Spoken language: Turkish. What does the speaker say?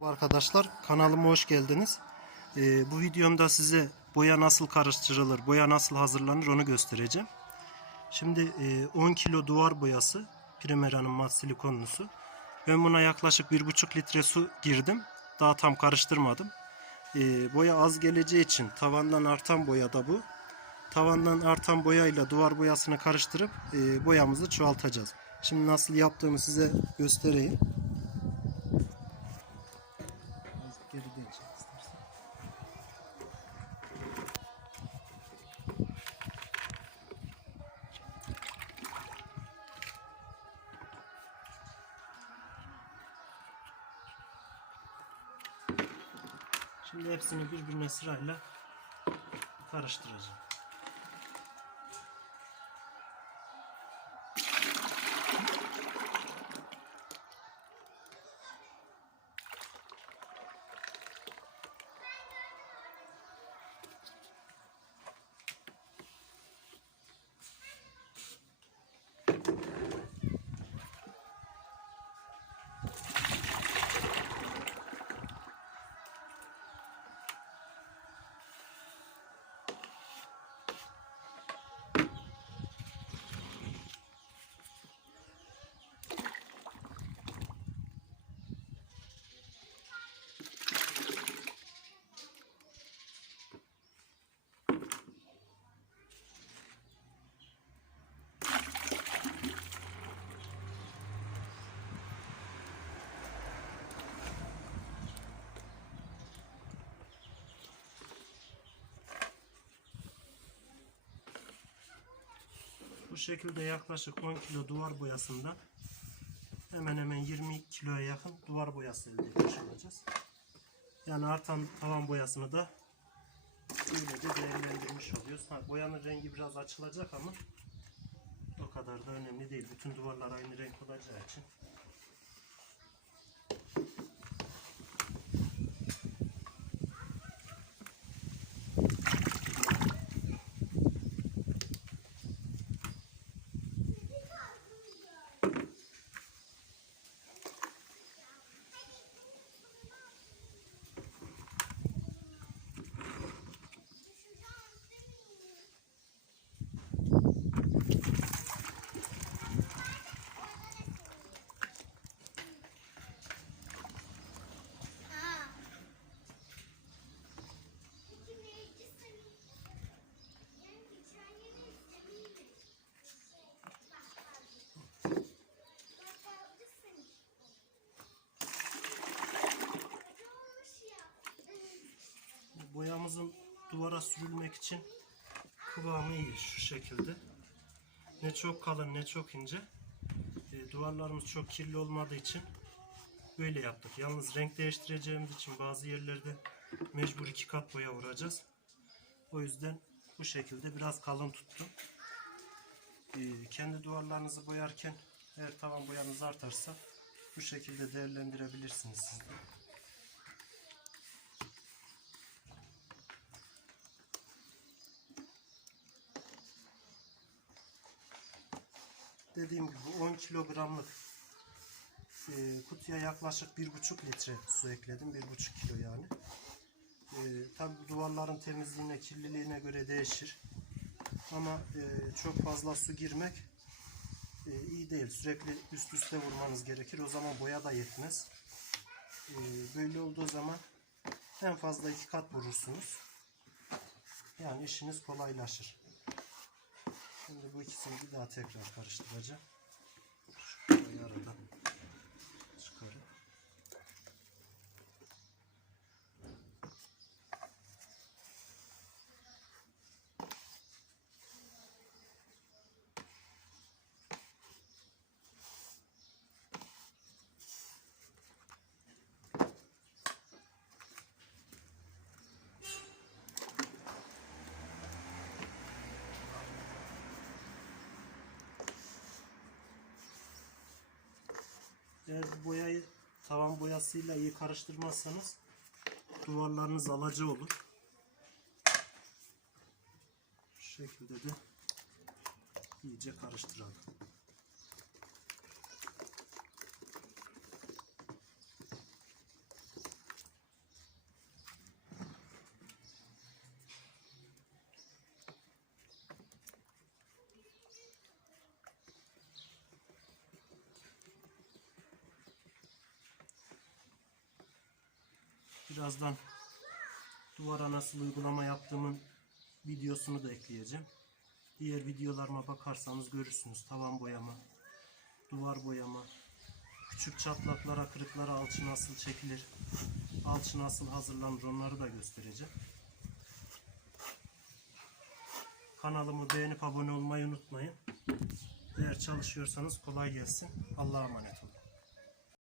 Arkadaşlar kanalıma hoş geldiniz. Ee, bu videomda size boya nasıl karıştırılır, boya nasıl hazırlanır onu göstereceğim. Şimdi e, 10 kilo duvar boyası Primera'nın mat silikonlusu. Ben buna yaklaşık 1,5 litre su girdim. Daha tam karıştırmadım. Ee, boya az geleceği için tavandan artan boya da bu. Tavandan artan boyayla duvar boyasını karıştırıp e, boyamızı çoğaltacağız. Şimdi nasıl yaptığımı size göstereyim. Şimdi hepsini birbirine sırayla karıştıracağım. Şekilde yaklaşık 10 kilo duvar boyasından hemen hemen 20 kiloya yakın duvar boyası elde etmiş olacağız. Yani artan tavan boyasını da böylece değerlendirmiş oluyoruz. Ha, boyanın rengi biraz açılacak ama o kadar da önemli değil. Bütün duvarlar aynı renk olacağı için. Boyamızın duvara sürülmek için kıvamı iyi şu şekilde. Ne çok kalın ne çok ince. E, duvarlarımız çok kirli olmadığı için böyle yaptık. Yalnız renk değiştireceğimiz için bazı yerlerde mecbur iki kat boya vuracağız. O yüzden bu şekilde biraz kalın tuttum. E, kendi duvarlarınızı boyarken eğer tavan boyanız artarsa bu şekilde değerlendirebilirsiniz siz. Dediğim gibi bu 10 kilogramlık e, kutuya yaklaşık 1,5 litre su ekledim. 1,5 kilo yani. E, tabi duvarların temizliğine, kirliliğine göre değişir. Ama e, çok fazla su girmek e, iyi değil. Sürekli üst üste vurmanız gerekir. O zaman boya da yetmez. E, böyle olduğu zaman en fazla iki kat vurursunuz. Yani işiniz kolaylaşır. Şimdi bu ikisini bir daha tekrar karıştıracağım. Şurayı aradan Eğer bu boyayı tavan boyasıyla iyi karıştırmazsanız duvarlarınız alaca olur. Şu şekilde de iyice karıştıralım. Birazdan duvara nasıl uygulama yaptığımın videosunu da ekleyeceğim. Diğer videolarıma bakarsanız görürsünüz. Tavan boyama, duvar boyama, küçük çatlaklara, kırıklara alçı nasıl çekilir, alçı nasıl hazırlanır onları da göstereceğim. Kanalımı beğenip abone olmayı unutmayın. Eğer çalışıyorsanız kolay gelsin. Allah'a emanet olun.